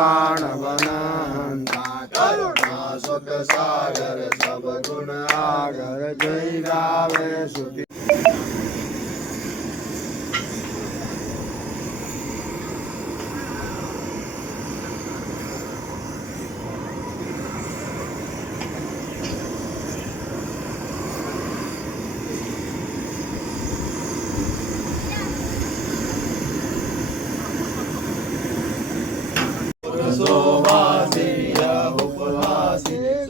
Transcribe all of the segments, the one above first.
प्राण बनाता करुणा सुख सागर सब गुण आगर जय रावे सुती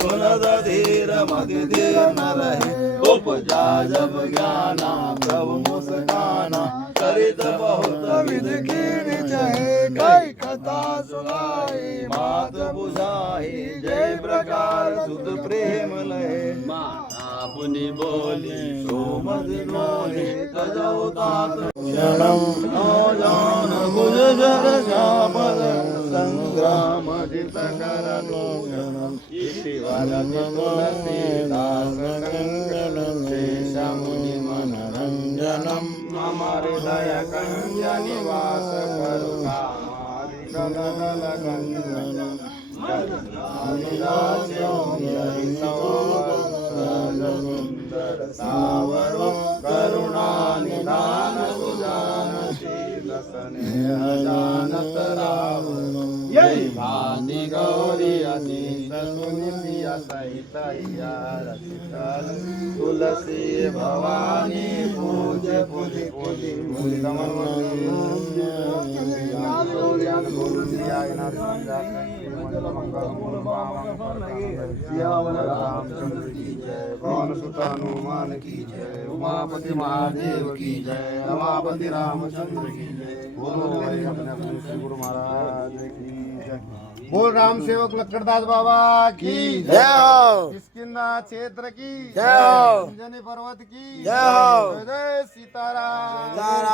सुनद धीर मति धीर न रहे उपजा जब ज्ञाना प्रभु मुस्काना चरित बहुत विध कीन चाहे कई कथा सुनाई मात बुझाई जय प्रकार सुध प्रेम लहे माता पुनि बोली सोमद मोहे तजौ तात क्षणम नो जान बुझ जर रामजितकरलोकनम् इति वदति तुलसीदासगङ्गनम् शेषमुनिमनरञ्जनम् मम हृदयकञ्जनिवासकरुकामारिकदलगञ्जनम् रसित तुलसी भवानी पूज पूज पूज रामचंद्र की जय। सुत हनुमान की जय। उमापति महादेव की जय रमापति रामचंद्र की जय। बोलो अपने अपने गुरु महाराज की जय। बोल राम सेवक लक्कड़दास बाबा की जय हो किसकिंदा क्षेत्र की जय हो। अंजनी पर्वत की जय हो। जय सीताराम सीताराम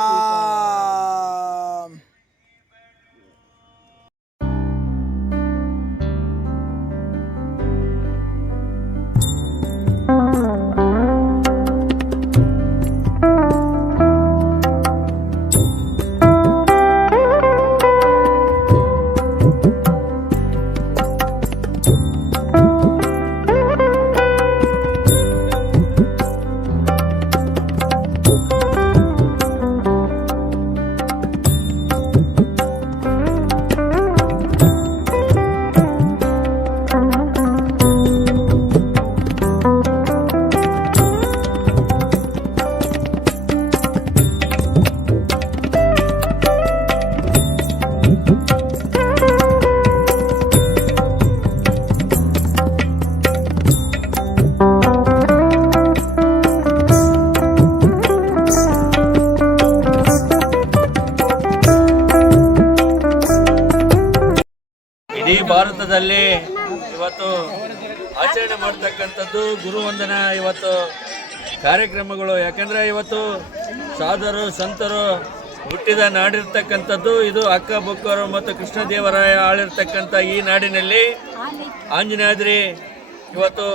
ಭಾರತದಲ್ಲಿ ಇವತ್ತು ಆಚರಣೆ ಮಾಡ್ತಕ್ಕಂಥದ್ದು ಗುರುವಂದನ ಇವತ್ತು ಕಾರ್ಯಕ್ರಮಗಳು. ಯಾಕಂದರೆ ಇವತ್ತು ಸಾಧರು, ಸಂತರು ಹುಟ್ಟಿದ ನಾಡಿರ್ತಕ್ಕಂಥದ್ದು. ಇದು ಅಕ್ಕ ಬುಕ್ಕರು ಮತ್ತು ಕೃಷ್ಣದೇವರಾಯ ಆಳಿರ್ತಕ್ಕಂಥ ಈ ನಾಡಿನಲ್ಲಿ ಆಂಜನೇಯಾದ್ರಿ ಇವತ್ತು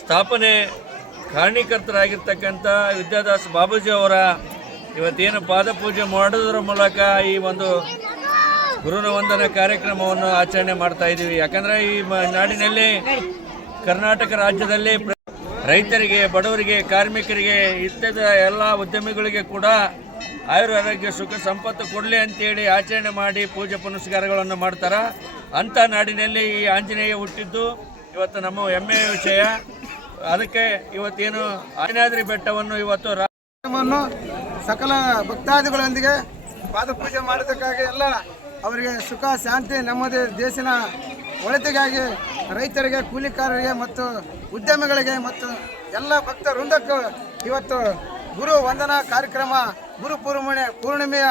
ಸ್ಥಾಪನೆ ಕಾರಣೀಕರ್ತರಾಗಿರ್ತಕ್ಕಂಥ ವಿದ್ಯಾದಾಸ್ ಬಾಬೂಜಿ ಅವರ ಇವತ್ತೇನು ಪಾದಪೂಜೆ ಮಾಡೋದ್ರ ಮೂಲಕ ಈ ಒಂದು ಗುರುನ ವಂದನ ಕಾರ್ಯಕ್ರಮವನ್ನು ಆಚರಣೆ ಮಾಡ್ತಾ ಇದ್ದೀವಿ ಯಾಕಂದ್ರೆ ಈ ನಾಡಿನಲ್ಲಿ ಕರ್ನಾಟಕ ರಾಜ್ಯದಲ್ಲಿ ರೈತರಿಗೆ, ಬಡವರಿಗೆ, ಕಾರ್ಮಿಕರಿಗೆ ಇತ್ಯಾದ ಎಲ್ಲ ಉದ್ಯಮಿಗಳಿಗೆ ಕೂಡ ಆಯುರಾರೋಗ್ಯ ಸುಖ, ಸಂಪತ್ತು ಕೊಡಲಿ ಅಂತೇಳಿ ಆಚರಣೆ ಮಾಡಿ ಪೂಜೆ ಪುನಸ್ಕಾರಗಳನ್ನು ಮಾಡ್ತಾರೆ. ಅಂಥ ನಾಡಿನಲ್ಲಿ ಈ ಆಂಜನೇಯ ಹುಟ್ಟಿದ್ದು ಇವತ್ತು ನಮ್ಮ ಹೆಮ್ಮೆಯ ವಿಷಯ. ಅದಕ್ಕೆ ಇವತ್ತೇನು ಆಂಜನಾದ್ರಿ ಬೆಟ್ಟವನ್ನು ಇವತ್ತು ಸಕಲ ಭಕ್ತಾದಿಗಳೊಂದಿಗೆ ಪಾದಪೂಜೆ ಮಾಡೋದಕ್ಕಾಗಿ ಎಲ್ಲ ಅವರಿಗೆ ಸುಖ, ಶಾಂತಿ ನೆಮ್ಮದಿ ದೇಶನ ಒಳಿತಿಗಾಗಿ ರೈತರಿಗೆ, ಕೂಲಿಕಾರರಿಗೆ ಮತ್ತು ಉದ್ಯಮಿಗಳಿಗೆ ಮತ್ತು ಎಲ್ಲ ಭಕ್ತ ವೃಂದಕ್ಕೂ ಇವತ್ತು ಗುರು ವಂದನಾ ಕಾರ್ಯಕ್ರಮ, ಗುರು ಪೂರ್ಣಿಮೆ, ಪೂರ್ಣಿಮೆಯ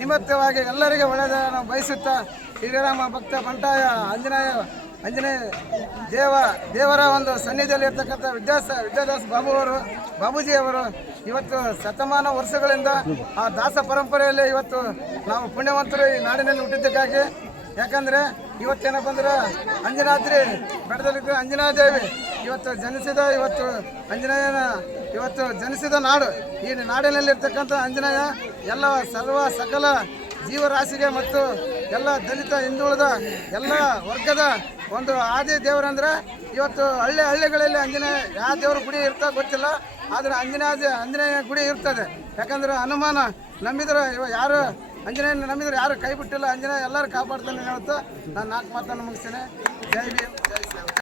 ನಿಮಿತ್ತವಾಗಿ ಎಲ್ಲರಿಗೆ ಒಳ್ಳೆಯದನ್ನು ಬಯಸುತ್ತಾ ಶ್ರೀರಾಮ ಭಕ್ತ ಬಂಟಾಯ ಆಂಜನೇಯ ಆಂಜನೇಯ ದೇವ, ದೇವರ ಒಂದು ಸನ್ನಿಧಿಯಲ್ಲಿ ಇರ್ತಕ್ಕಂಥ ವಿದ್ಯಾಸ, ವಿದ್ಯಾದಾಸ್ ಬಾಬು ಅವರು ಬಾಬೂಜಿ ಅವರು ಇವತ್ತು ಶತಮಾನ ವರ್ಷಗಳಿಂದ ಆ ದಾಸ ಪರಂಪರೆಯಲ್ಲಿ ಇವತ್ತು ನಾವು ಪುಣ್ಯವಂತರು ಈ ನಾಡಿನಲ್ಲಿ ಹುಟ್ಟಿದ್ದಕ್ಕಾಗಿ. ಯಾಕಂದರೆ ಇವತ್ತೇನಪ್ಪ ಅಂದ್ರೆ ಅಂಜನಾದ್ರಿ ಬೆಟ್ಟದಲ್ಲಿದ್ದ ಅಂಜನಾದೇವಿ ಇವತ್ತು ಜನಿಸಿದ ಇವತ್ತು ಅಂಜನೇಯನ ಇವತ್ತು ಜನಿಸಿದ ನಾಡು. ಈ ನಾಡಿನಲ್ಲಿರ್ತಕ್ಕಂಥ ಅಂಜನೇಯ ಎಲ್ಲ ಸರ್ವ ಸಕಲ ಜೀವರಾಶಿಗೆ ಮತ್ತು ಎಲ್ಲ ದಲಿತ, ಹಿಂದುಳಿದ ಎಲ್ಲ ವರ್ಗದ ಒಂದು ಆದಿ ದೇವರಂದ್ರೆ ಇವತ್ತು ಹಳ್ಳಿ ಹಳ್ಳಿಗಳಲ್ಲಿ ಅಂಜನೇಯ ಯಾವ ದೇವ್ರ ಗುಡಿ ಇರ್ತಾ ಗೊತ್ತಿಲ್ಲ, ಆದರೆ ಅಂಜನೇಯ ಆಂಜನೇಯ ಗುಡಿ ಇರ್ತದೆ. ಯಾಕಂದ್ರೆ ಹನುಮಾನ ನಂಬಿದ್ರೆ ಇವಾಗ ಯಾರು ಅಂಜನೇಯನ ನಂಬಿದ್ರೆ ಯಾರು ಕೈ ಬಿಟ್ಟಿಲ್ಲ, ಅಂಜನೇಯ ಎಲ್ಲರೂ ಕಾಪಾಡ್ತಾನೆ ಹೇಳ್ತಾ ನಾನು ನಾಲ್ಕು ಮಾತನ್ನು ಮುಗಿಸ್ತೇನೆ. ಜೈ ಭೀಮ್, ಜೈ ಶ್ರೀರಾಮ್.